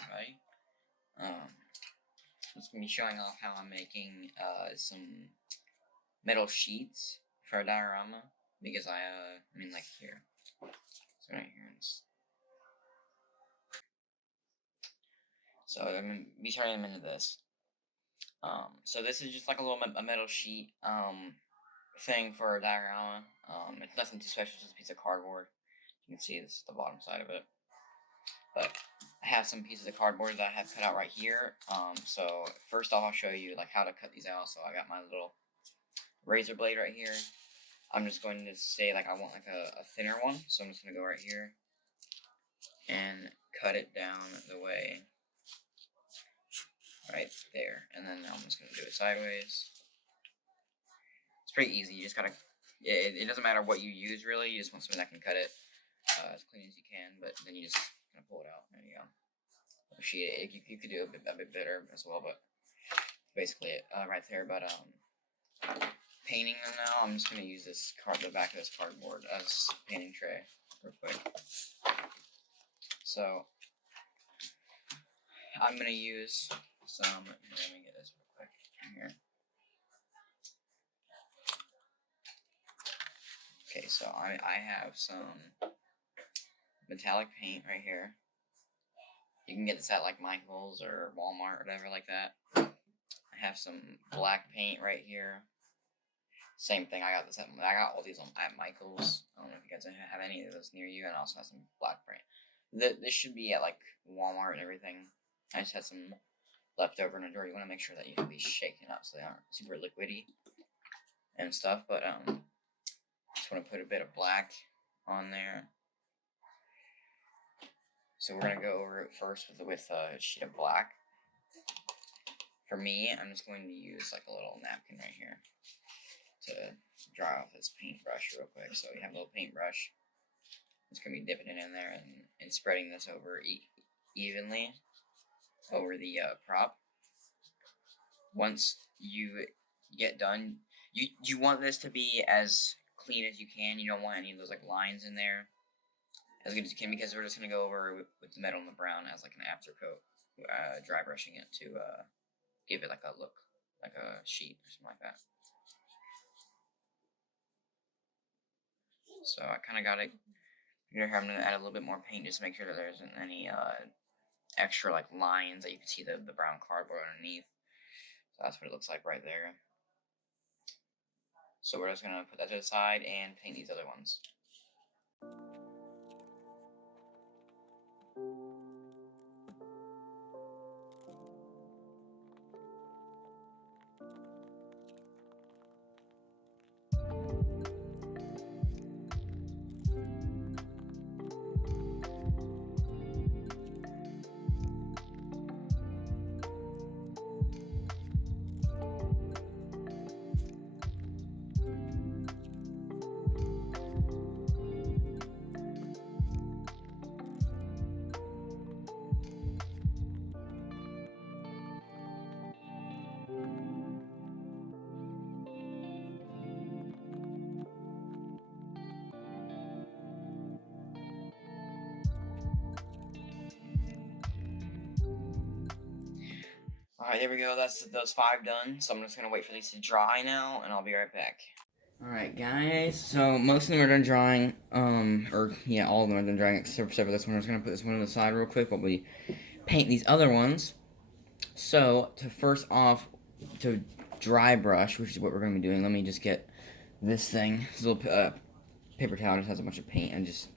everybody. I'm just going to be showing off how I'm making some metal sheets for a diorama, because I mean, like here. So right here. So I'm going to be turning them into this. So this is just like a metal sheet thing for a diorama. It's nothing too special, just a piece of cardboard. You can see this is the bottom side of it. But I have some pieces of cardboard that I have cut out right here. So first off, I'll show you like how to cut these out. So I got my little razor blade right here. I'm just going to say like I want like a thinner one. So I'm just going to go right here and cut it down the way right there. And then I'm just going to do it sideways. It's pretty easy. You just gotta, it doesn't matter what you use really. You just want something that can cut it as clean as you can. But then you just kind of pull it out. There you go. You could do a bit better as well, but basically it right there. But painting them now, I'm just gonna use the back of this cardboard as a painting tray real quick. So I'm gonna use some. Let me get this real quick here. Okay, so I have some metallic paint right here. You can get this at like Michael's or Walmart or whatever like that. I have some black paint right here. Same thing. I got all these at Michael's. I don't know if you guys have any of those near you, and I also have some black paint. This should be at like Walmart and everything. I just had some left over in a drawer. You want to make sure that you have these shaken up so they aren't super liquidy and stuff. But just want to put a bit of black on there. So we're gonna go over it first with a sheet of black. For me, I'm just going to use like a little napkin right here to dry off this paintbrush real quick. So we have a little paintbrush. It's gonna be dipping it in there and spreading this over evenly over the prop. Once you get done, you want this to be as clean as you can. You don't want any of those like lines in there. As good as you can, because we're just going to go over with the metal and the brown as like an aftercoat, dry brushing it to give it like a look, like a sheet or something like that. So I kind of got it. Here I'm going to add a little bit more paint just to make sure that there isn't any extra like lines that you can see the brown cardboard underneath. So that's what it looks like right there. So we're just going to put that to the side and paint these other ones. Alright, there we go. That's those 5 done. So I'm just going to wait for these to dry now, and I'll be right back. Alright, guys. So most of them are done drying. All of them are done drying except for this one. I'm just going to put this one on the side real quick while we paint these other ones. So, to dry brush, which is what we're going to be doing, let me just get this thing. This little paper towel just has a bunch of paint, and just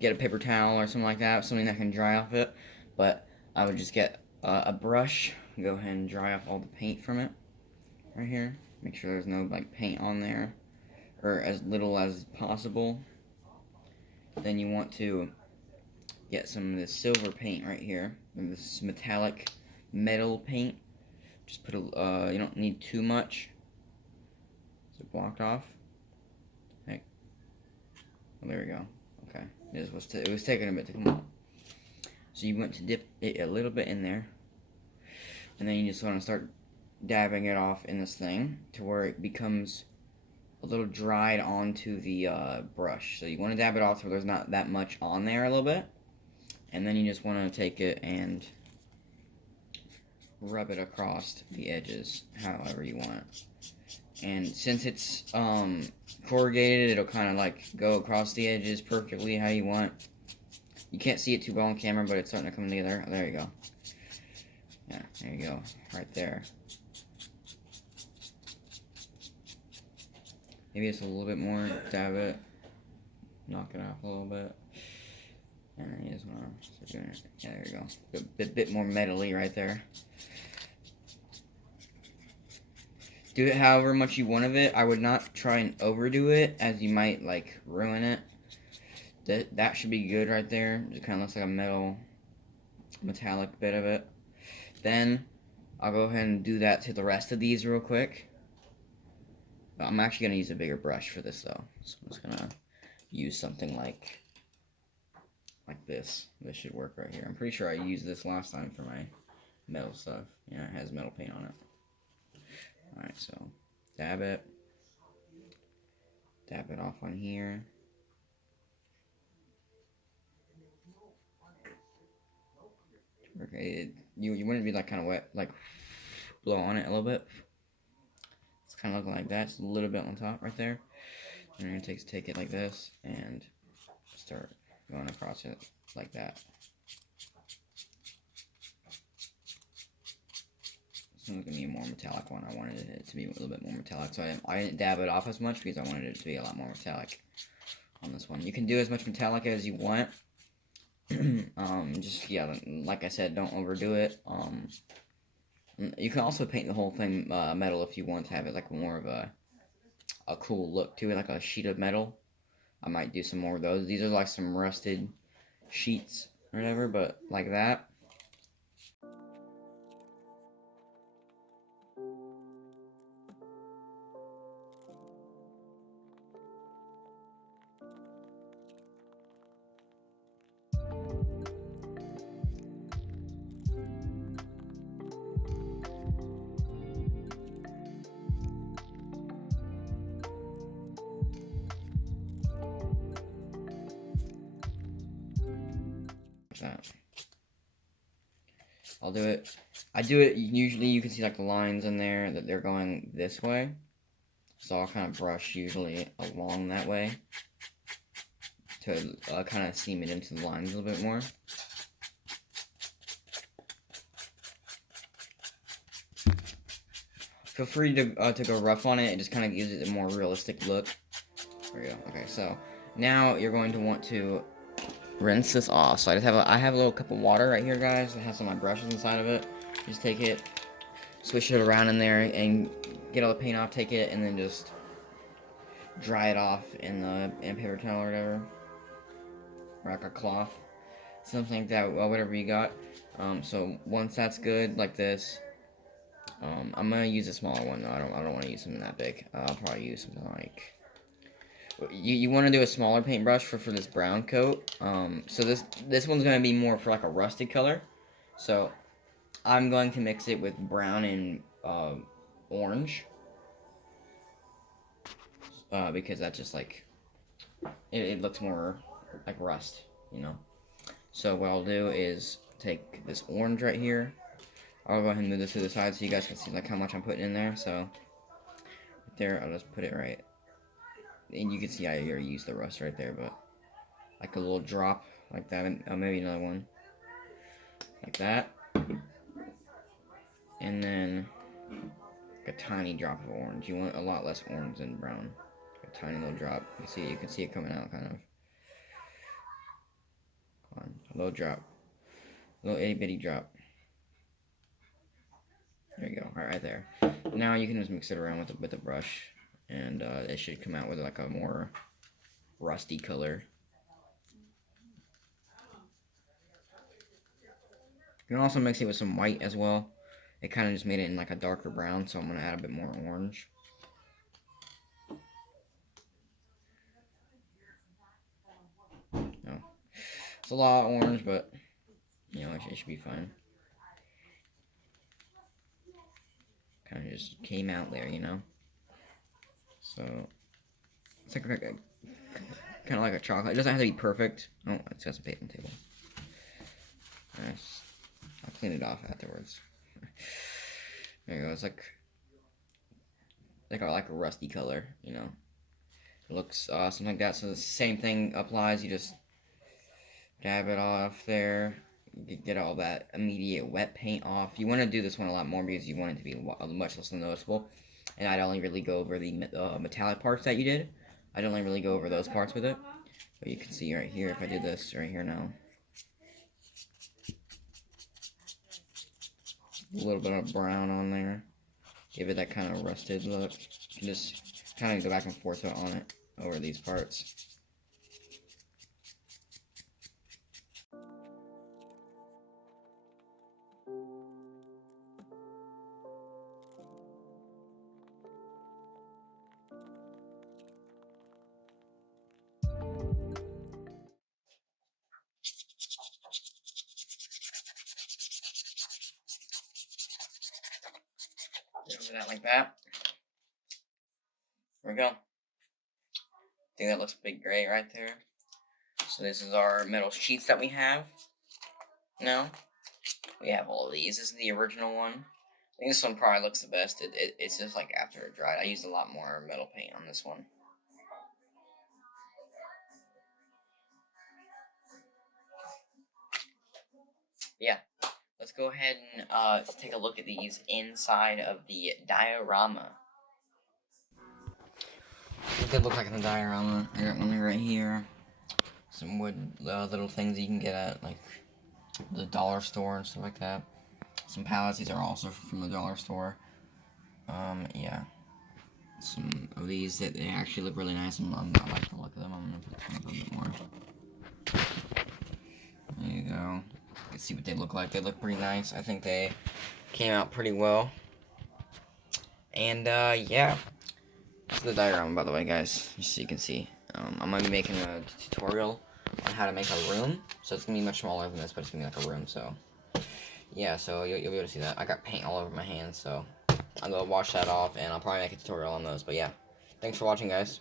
get a paper towel or something like that, something that can dry off it. But I would just get a brush, go ahead and dry off all the paint from it right here. Make sure there's no like paint on there, or as little as possible. Then you want to get some of this silver paint right here, this metallic metal paint. Just put you don't need too much. Is it blocked off? Heck. Well, there we go. Okay, it was taking a bit to come out. So you want to dip it a little bit in there, and then you just want to start dabbing it off in this thing to where it becomes a little dried onto the brush. So you want to dab it off so there's not that much on there a little bit, And then you just want to take it and rub it across the edges however you want. And since it's corrugated, it'll kind of like go across the edges perfectly how you want. You can't see it too well on camera, but it's starting to come together. There you go. Yeah, there you go. Right there. Maybe it's a little bit more. Dab it. Knock it off a little bit. And then you just want to start doing it. Yeah, there you go. A bit more metally right there. Do it however much you want of it. I would not try and overdo it, as you might, like, ruin it. That should be good right there. It kind of looks like a metallic bit of it. Then, I'll go ahead and do that to the rest of these real quick. But I'm actually going to use a bigger brush for this, though. So I'm just going to use something like this. This should work right here. I'm pretty sure I used this last time for my metal stuff. Yeah, it has metal paint on it. Alright, so dab it off on here. Okay, you want it to be like kind of wet, like blow on it a little bit. It's kind of looking like that, just a little bit on top right there. And you're gonna take it like this and start going across it like that. This one's gonna be a more metallic one. I wanted it to be a little bit more metallic, so I didn't dab it off as much because I wanted it to be a lot more metallic on this one. You can do as much metallic as you want. Just, yeah, like I said, don't overdo it. You can also paint the whole thing metal if you want to have it like more of a cool look to it, like a sheet of metal. I might do some more of those. These are like some rusted sheets or whatever, but like that. That. I'll do it. I do it, usually you can see like the lines in there that they're going this way. So I'll kind of brush usually along that way to kind of seam it into the lines a little bit more. Feel free to go rough on it. It just kind of gives it a more realistic look. There we go. Okay, so now you're going to want to rinse this off. So I have a little cup of water right here, guys. It has some of my brushes inside of it. Just take it, swish it around in there, and get all the paint off. Take it, and then just dry it off in a paper towel or whatever, or like a cloth, something like that. Well, whatever you got. So once that's good, like this, I'm gonna use a smaller one. Though. I don't want to use something that big. I'll probably use something like. You want to do a smaller paintbrush for this brown coat. So this one's going to be more for like a rusted color. So I'm going to mix it with brown and orange. Because that's just like, it looks more like rust, you know. So what I'll do is take this orange right here. I'll go ahead and move this to the side so you guys can see like how much I'm putting in there. So right there, I'll just put it right. And you can see I already used the rust right there, but like a little drop like that, and maybe another one like that, and then like a tiny drop of orange. You want a lot less orange than brown. A tiny little drop. You can see it coming out kind of. Come on, a little drop, a little itty bitty drop. There you go, right there. Now you can just mix it around with the brush, and it should come out with like a more rusty color. You can also mix it with some white as well. It kind of just made it in like a darker brown, so I'm going to add a bit more orange. No. It's a lot of orange, but, you know, it should be fine. Kind of just came out there, you know? So, it's like kind of like a chocolate. It doesn't have to be perfect. Oh, it's got some paint on the table. Nice. I'll clean it off afterwards. There you go. It's like a rusty color, you know. It looks something like that. So the same thing applies. You just dab it off there. You get all that immediate wet paint off. You want to do this one a lot more because you want it to be much less noticeable. And I'd only really go over the metallic parts that you did. I'd only really go over those parts with it. But you can see right here, if I did this right here now. A little bit of brown on there. Give it that kind of rusted look. You can just kind of go back and forth on it over these parts. Over that like that. There we go. I think that looks pretty great right there. So this is our metal sheets that we have. Now we have all of these. This is the original one. I think this one probably looks the best. It's just like after it dried. I used a lot more metal paint on this one. Yeah, let's go ahead and take a look at these inside of the diorama. What they look like in the diorama. I got one right here. Some wood little things you can get at like the dollar store and stuff like that. Some pallets. These are also from the dollar store. Yeah. Some of these that they actually look really nice. I like the look of them. I'm gonna put them a little bit more. There you go. You can see what they look like. They look pretty nice. I think they came out pretty well. And yeah. This is the diagram, by the way, guys, just so you can see. I'm going to be making a tutorial on how to make a room. So it's going to be much smaller than this, but it's going to be like a room, so. Yeah, so you'll be able to see that. I got paint all over my hands, so I'm going to wash that off, and I'll probably make a tutorial on those. But yeah, thanks for watching, guys.